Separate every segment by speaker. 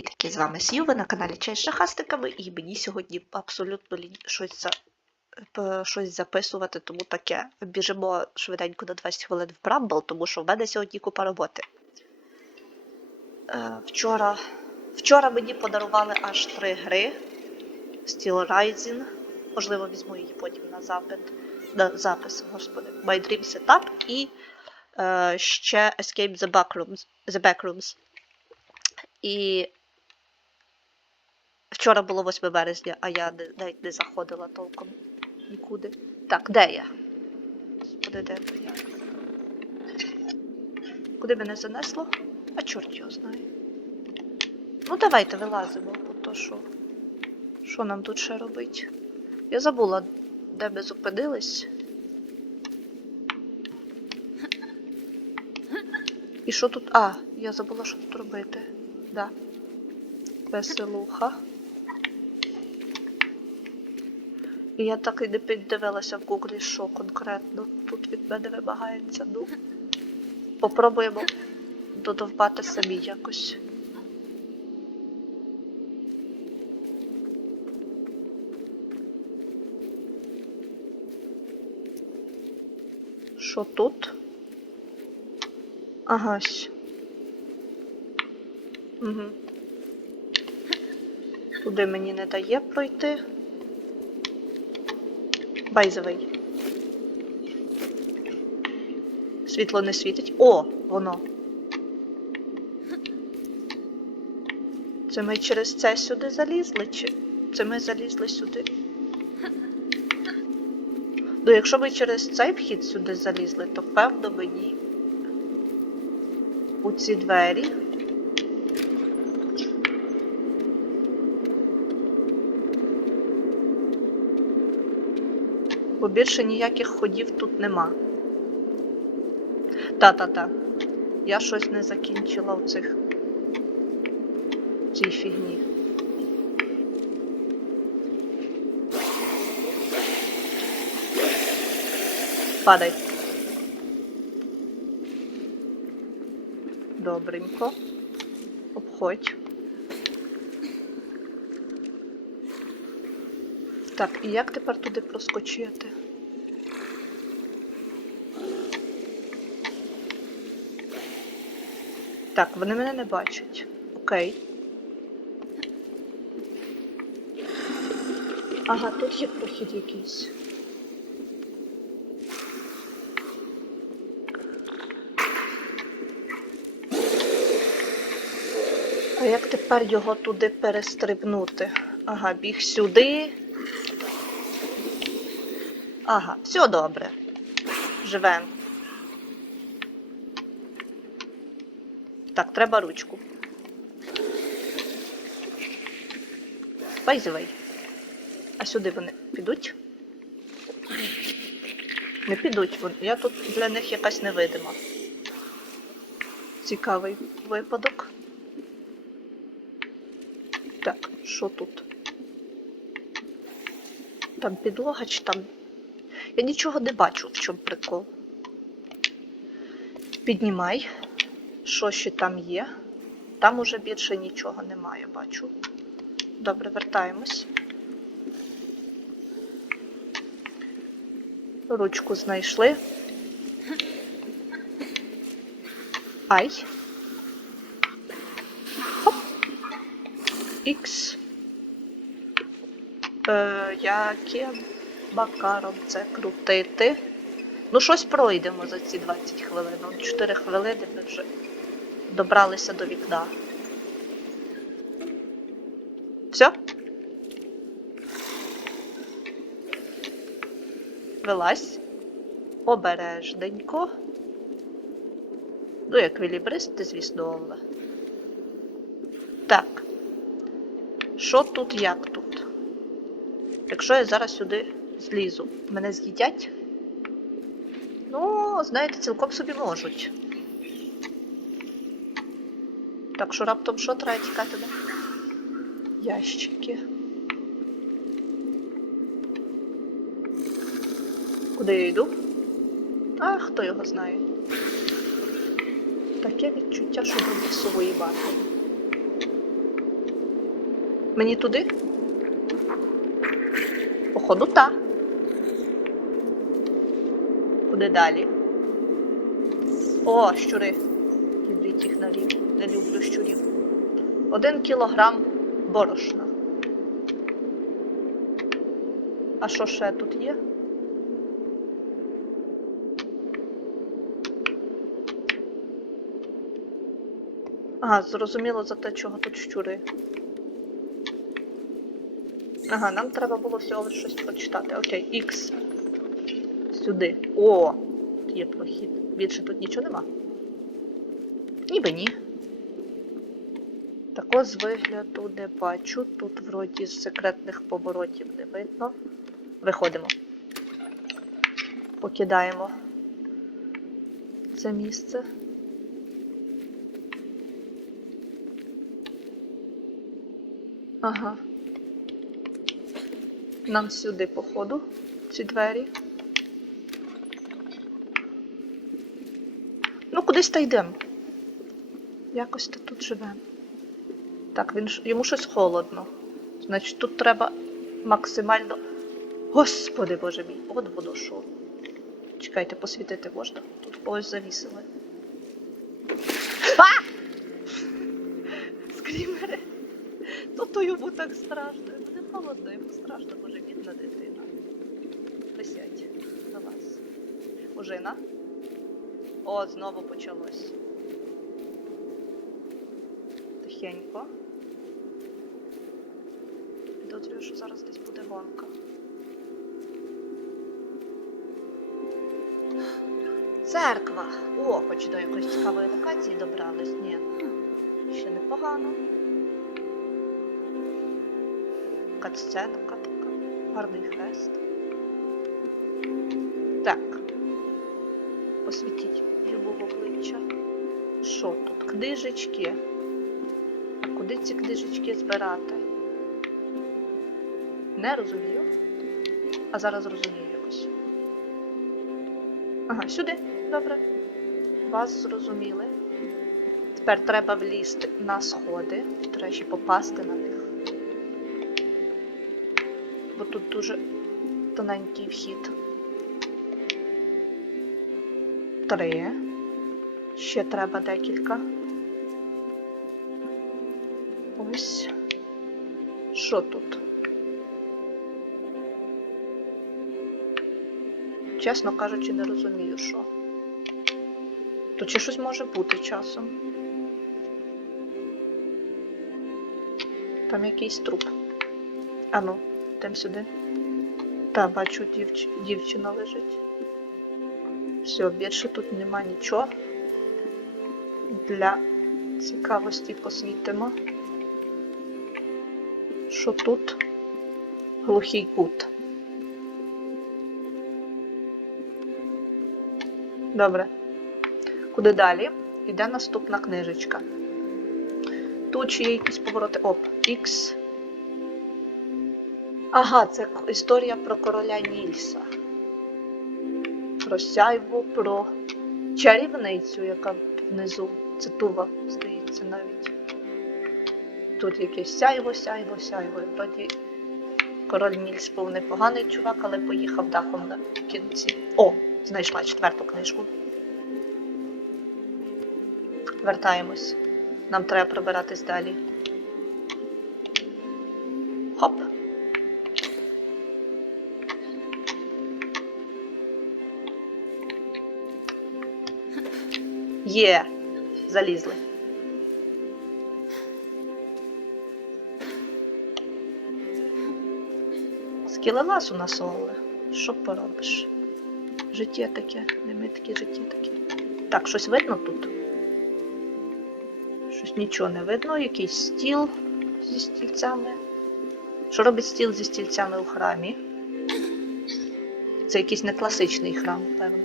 Speaker 1: Привітки, з вами Сью, ви на каналі Чай з шахастиками, і мені сьогодні абсолютно щось, за... щось записувати, тому таке. Біжимо швиденько на 20 хвилин в Брамбл, тому що в мене сьогодні купа роботи. Е, вчора... вчора мені подарували аж три гри. Steel Rising. Можливо, візьму її потім на запит. На запис, господи. My Dream Setup і е, ще Escape the Backrooms. The Backrooms. І вчора було 8 березня, а я навіть не заходила толком нікуди. Так, де я? Господи, де я? Куди мене занесло? А чорт його знає. Ну, давайте вилазимо, бо то що. Що нам тут ще робити? Я забула, де ми зупинились. І що тут. А, я забула, що тут робити. Да. Веселуха. Я так і не піддивилася в гуглі, що конкретно тут від мене вимагається. Ну, попробуємо додовбати самі якось. Що тут? Ага. ось. Угу. Туди мені не дає пройти. Байзовий. Світло не світить. О, воно. Це ми через це сюди залізли, чи це ми залізли сюди? Ну, якщо ми через цей вхід сюди залізли, то певно мені у ці двері. Бо більше ніяких ходів тут нема. Та-та-та. Я щось не закінчила у цих в цій фігні. Падай. Добренько. Обходь. Так, і як тепер туди проскочити? Так, вони мене не бачать. Окей. Ага, тут є прохід якийсь. А як тепер його туди перестрибнути? Ага, біг сюди. Ага, все добре. Живем. Так, треба ручку. Пайзивай. А сюди вони підуть? Не підуть вони. Я тут для них якась невидима. Цікавий випадок. Так, що тут? Там підлога чи там. Я нічого не бачу, в чому прикол. Піднімай. Що ще там є? Там уже більше нічого немає, бачу. Добре, вертаємось. Ручку знайшли. Ай. Хоп. Ікс. Е, яким макаром це крутити? Ну, щось пройдемо за ці 20 хвилин. Он 4 хвилини ми вже добралися до вікна. Все? Вилазь. Обережненько. Ну, як вілібрист, ти, звісно. Так. Що тут, як тут? Якщо я зараз сюди злізу, мене з'їдять? Ну, знаєте, цілком собі можуть. Так що раптом що треба тікати ящики. Куди я йду? А хто його знає? Таке відчуття, що до лісової бати. Мені туди? Походу, та. Куди далі? О, щури. Відбіть їх налів. Не люблю щурів. Один кілограм борошна. А що ще тут є? Ага, зрозуміло за те, чого тут щури. Ага, нам треба було всього щось прочитати. Окей, X. Сюди. О! Тут є прохід. Більше тут нічого нема. Ніби ні. Тако з вигляду не бачу. Тут вроді з секретних поворотів не видно. Виходимо. Покидаємо це місце. Ага. Нам сюди, походу, ці двері. Ну, кудись та йдемо. Якось та тут живемо. Так, він йому щось холодно. Значить, тут треба максимально. Господи боже мій, от водошов. Чекайте, посвітити можна? Тут когось завісили. А! Скрімери. То то йому так страшно. Не холодно, йому страшно, боже, бідна дитина. Присядь на вас. Ужина. О, знову почалось. Тихенько. Підозрюю, що зараз десь буде гонка. Церква! О, хоч до якоїсь цікавої локації добрались. Ні. Ще непогано. Катсценка така. Гарний хрест. Так. Посвітіть його в обличчя. Що тут? Книжечки. Куди ці книжечки збирати? Не розумію. А зараз розумію якось. Ага, сюди. Добре. Вас зрозуміли. Тепер треба влізти на сходи. Треба ще попасти на них. Бо тут дуже тоненький вхід. Три. Ще треба декілька. Ось. Що тут? Чесно кажучи, не розумію, що. Тут ще щось може бути часом. Там якийсь труп. Ану, йдемо сюди. Та, бачу, дівч... дівчина лежить. Все, більше тут нема нічого. Для цікавості посвітимо. Що тут? Глухий кут. Добре. Куди далі? Іде наступна книжечка. Тут ще є якісь повороти. Оп, X. Ага, це історія про короля Нільса. Про сяйву, про чарівницю, яка внизу. Це Тува, здається, навіть. Тут якесь сяйво, сяйво, сяйво. І вроді король Нільс був непоганий чувак, але поїхав дахом на кінці. О, знайшла четверту книжку. Вертаємось. Нам треба пробиратись далі. Є. Залізли. Скілелас у нас Оле. Що поробиш? Життя таке, не ми такі життя таке. Так, щось видно тут? Щось нічого не видно, якийсь стіл зі стільцями. Що робить стіл зі стільцями у храмі? Це якийсь не класичний храм, певно.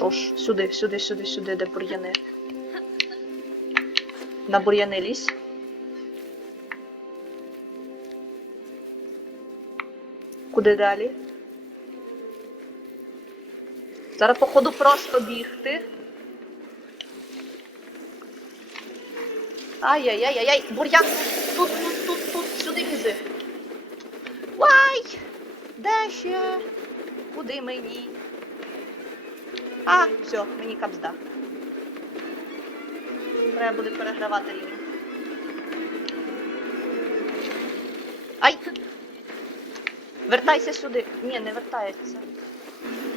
Speaker 1: Що ж, сюди, сюди, сюди, сюди, де бур'яни. На бур'яни лізь. Куди далі? Зараз, походу, просто бігти. Ай-яй-яй-яй-яй, бур'ян тут, тут, тут, тут, сюди візи. Вай! Де ще? Куди мені? А, все, мені капзда. Треба буде перегравати рівень. Ай! Вертайся сюди. Ні, не вертається.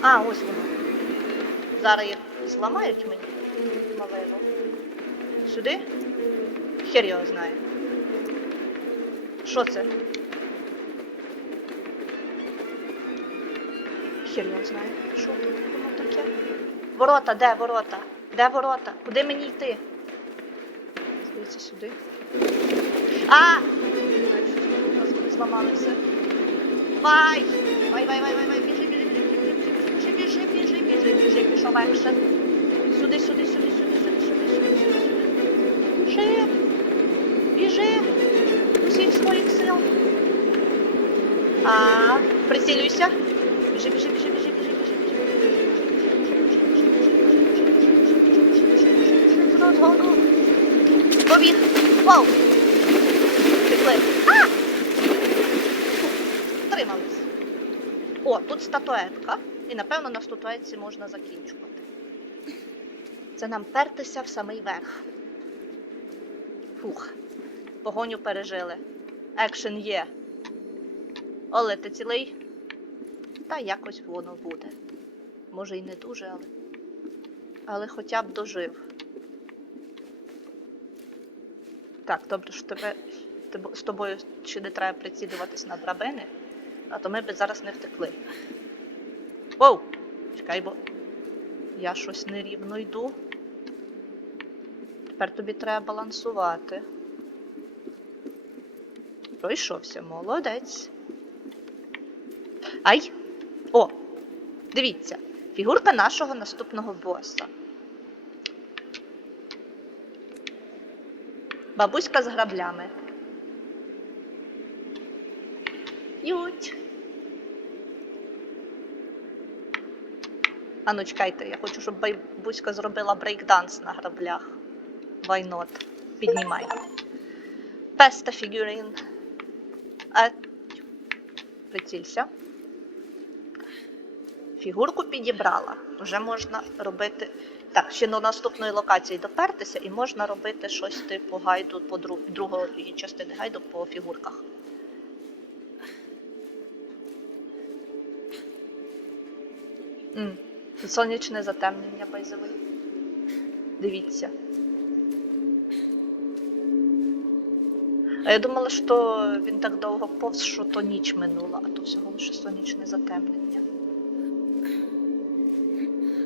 Speaker 1: А, ось воно. Зараз їх зламають мені. Малину. Сюди? Хер його знає. Що це? Хер його знає. Що тут воно таке? Ворота, де ворота? Де ворота? Куди мені йти? Здається, сюди. А! Зламали все. Вай! Вай, вай, вай, вай, вай, біжи, біжи, біжи, біжи, біжи, біжи, біжи, пішов екшен. Сюди, сюди, сюди, сюди, сюди, сюди, сюди, сюди, сюди. Біжи! Біжи! Усіх своїх сил. А, прицілюйся. Біжи, біжи, біжи, біжи, біжи. Розгону. Побіг. Вау! Пішли. А! Тримались. О, тут статуетка. І напевно на статуетці можна закінчувати. Це нам пертися в самий верх. Фух. Погоню пережили. Екшен є. Оле, ти цілий? Та якось воно буде. Може і не дуже, але. Але хоча б дожив. Так, тобто тебе, тебе з тобою ще не треба прицілюватись на драбини, а то ми б зараз не втекли. Воу! Чекай, бо я щось нерівно йду. Тепер тобі треба балансувати. Пройшовся, молодець. Ай! О! Дивіться, фігурка нашого наступного боса. Бабуська з граблями. Ють. Ану, чекайте, я хочу, щоб бабуська зробила брейкданс на граблях. Why not? Піднімай. Песта фігурин. А... Прицілься. Фігурку підібрала. Вже можна робити. Так, ще до наступної локації допертися і можна робити щось типу гайду по друг... другої частини гайду по фігурках. Сонячне затемнення байзовий. Дивіться. А я думала, що він так довго повз, що то ніч минула, а то всього лише сонячне затемнення.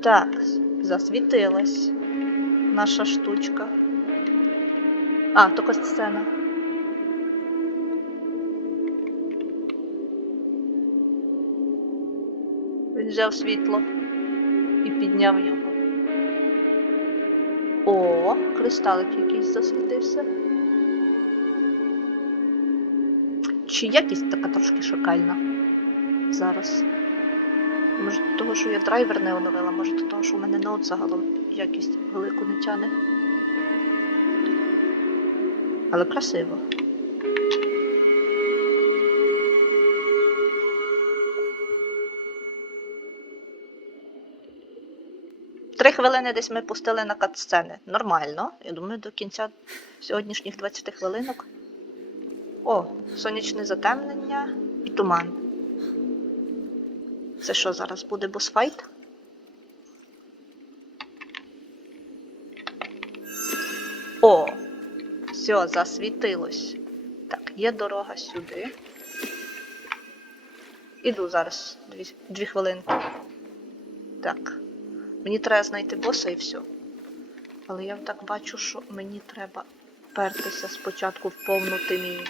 Speaker 1: Так, засвітилась наша штучка. А, тільки сцена. Він взяв світло і підняв його. О, кристалик якийсь засвітився. Чи якість така трошки шокальна зараз? Може, до того, що я драйвер не оновила, може до того, що в мене ноут загалом якість велику не тяне. Але красиво. Три хвилини десь ми пустили на катсцени. Нормально. Я думаю, до кінця сьогоднішніх 20 хвилинок. О, сонячне затемнення і туман. Це що зараз буде босфайт? О! Все, засвітилось. Так, є дорога сюди. Іду зараз дві, дві хвилинки. Так. Мені треба знайти боса і все. Але я так бачу, що мені треба пертися спочатку в повну темінь.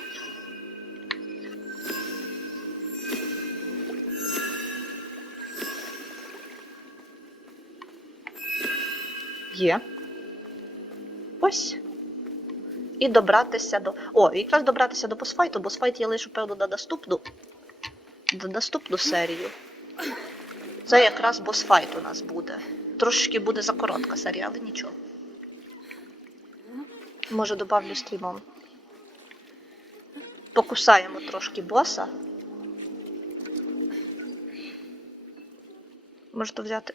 Speaker 1: Є. Ось. І добратися до. О, якраз добратися до босфайту. Босфайт я лишу, певно, на наступну. На наступну серію. Це якраз босфайт у нас буде. Трошечки буде закоротка серія, але нічого. Може, добавлю стрімом. Покусаємо трошки боса. Можете взяти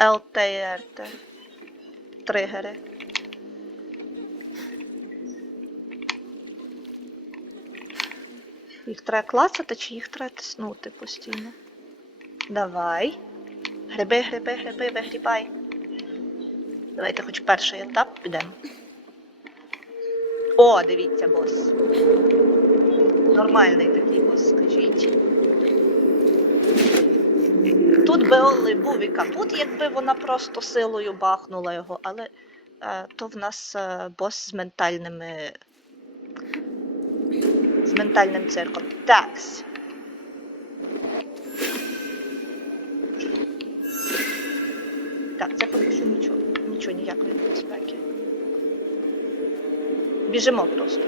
Speaker 1: LTRT. Тригери. Їх треба клацати чи їх треба тиснути постійно? Давай. Гриби, гриби, гриби, вигрібай. Давайте хоч перший етап підемо. О, дивіться, бос. Нормальний такий бос, скажіть. Тут би Олли був і капут, якби вона просто силою бахнула його, але е, то в нас е, бос з ментальними. з ментальним цирком. Такс. Так, це поки що нічого. Нічого, ніякої небезпеки. Біжимо просто.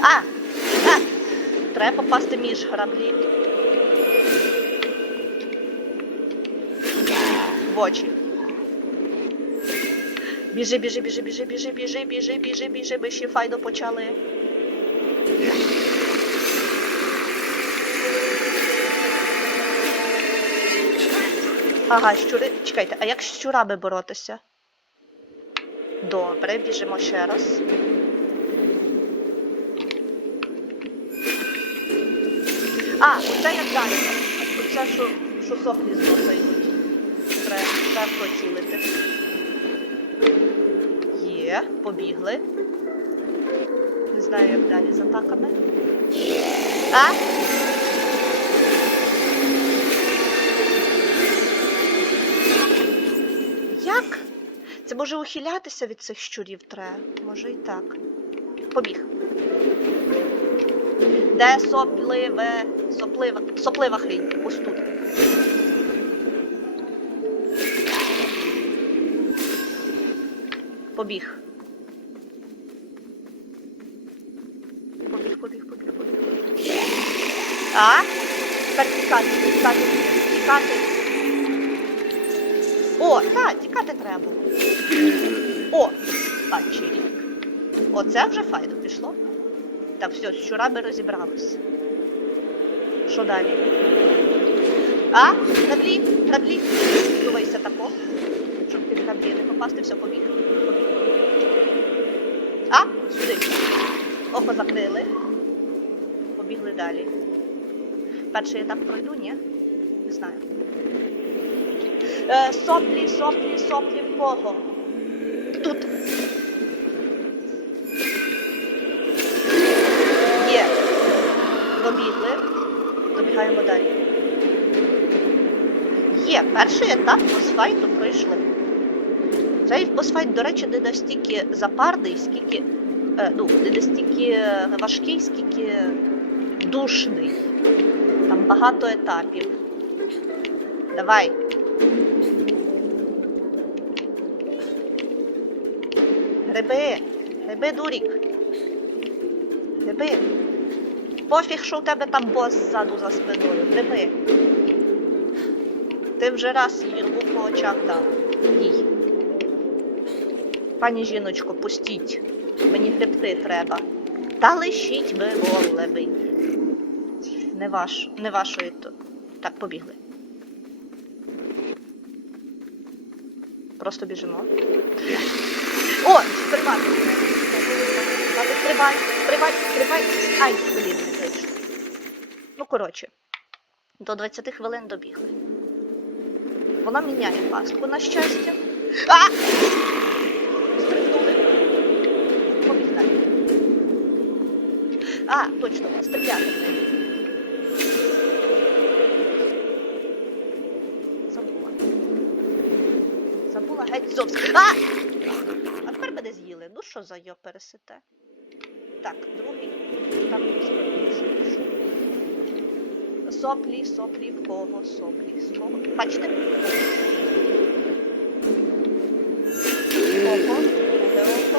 Speaker 1: А! Треба попасти між граблі. В очі. Біжи, біжи, біжи, біжи, біжи, біжи, біжи, біжи, біжи, ми ще файно почали. Ага, щури. Чекайте, а як з щурами боротися? Добре, біжимо ще раз. А, оце як далі. Оце, що, що соплі з носа треба поцілити. Є, побігли. Не знаю, як далі з атаками. А? Як? Це може ухилятися від цих щурів треба? Може і так. Побіг. Де сопливе, соплива, соплива хрінь? Ось тут. Побіг. Побіг, побіг, побіг, побіг. А? Тепер тікати, тікати, тікати. О, так, тікати треба було. О, пачерік. Оце вже файно пішло. Так, все, з щурами розібрались. Що далі? А? Граблі, граблі. Думайся тако. Щоб під граблі не попасти, все, побіг. А, сюди. Око закрили. Побігли далі. Перший етап пройду, ні? Не знаю. Е, соплі, соплі, соплі в кого? Тут. Є. Добігли. Добігаємо далі. Перший етап босфайту пройшли. Цей босфайт, до речі, не настільки запарний, скільки. Е, ну, не настільки важкий, скільки душний. Там багато етапів. Давай. Гриби, гриби, дурік. Гриби. Пофіг, що у тебе там бос ззаду за спиною. Гриби. Ти вже раз її рву по очах дав. Їй. Пані жіночко, пустіть. Мені грибти треба. Та лишіть ви голеби. Не ваш, не вашої то. Так, побігли. Просто біжимо. О, стрибати. Стрибай, стрибай, стрибай. Ай, блін, не. Ну, коротше, до 20 хвилин добігли. Вона міняє пастку, на щастя. А! Стрибнули. Побіг далі. А, точно, стріляти. Забула. Забула геть зовсім. А! А тепер мене з'їли. Ну що за йо пересите? Так, другий. Там складніше соплі, соплі, кого, соплі, кого. Бачите? Кого, Леопа.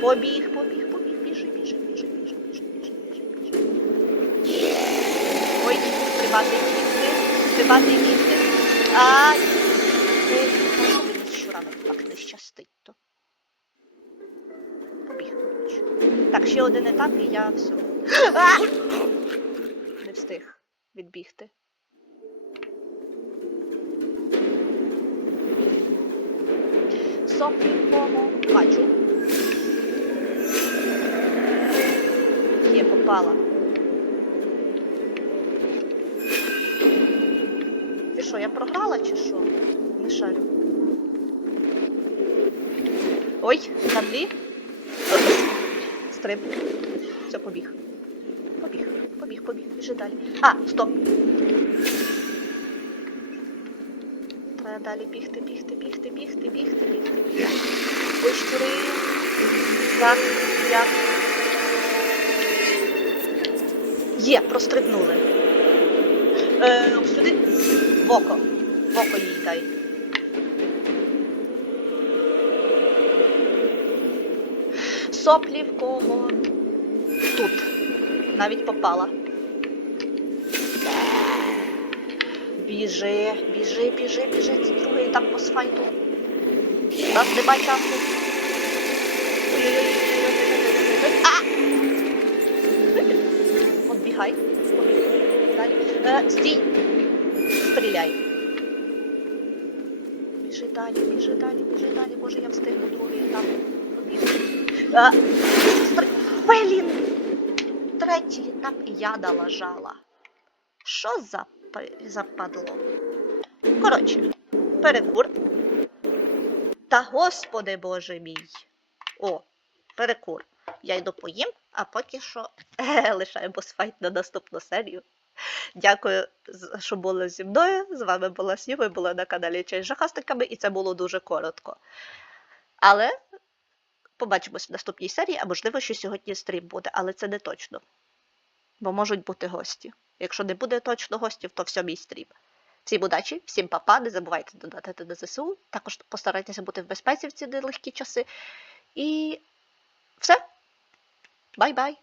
Speaker 1: Побіг, побіг, побіг, біжи, біжи, біжи, біжи, біжи, біжи, біжи, біжи. Ой, прибати місце, прибати місце. А, що мені так не щастить? Побіг, побіг. Так, ще один етап і я все. Відбігти. Соплі кому бачу. Є, попала. Ти що, я програла чи що? Не шарю. Ой, на дві. Стриб. Все. Побіг, побіг. Біжи далі. А, стоп. Треба далі бігти, бігти, бігти, бігти, бігти, бігти. Ой, щури. Як, як. Є, прострибнули. Е, сюди. В око. В око їй дай. Соплі в кого? Тут. Навіть попала. Біжи, біжи, біжи, біжи. Це другий етап по сфальту. Нас нема часу. Подбігай. Далі. Е, Стій. Стріляй. Біжи далі, біжи далі, біжи далі. Може я встигну другий етап. А, е, стр... Блін! Третій етап і я долажала. Що за п- за падло? Коротше, перекур. Та господи боже мій. О, перекур. Я йду поїм, а поки що лишаємо файт на наступну серію. Дякую, що були зі мною. З вами була Сні, ви були на каналі Чай з жахастиками, і це було дуже коротко. Але побачимось в наступній серії, а можливо, що сьогодні стрім буде, але це не точно. Бо можуть бути гості. Якщо не буде точно гостів, то все мій стрім. Всім удачі, всім папа, не забувайте донатити на ЗСУ. Також постарайтеся бути в безпеці в ці нелегкі часи. І все. Бай-бай!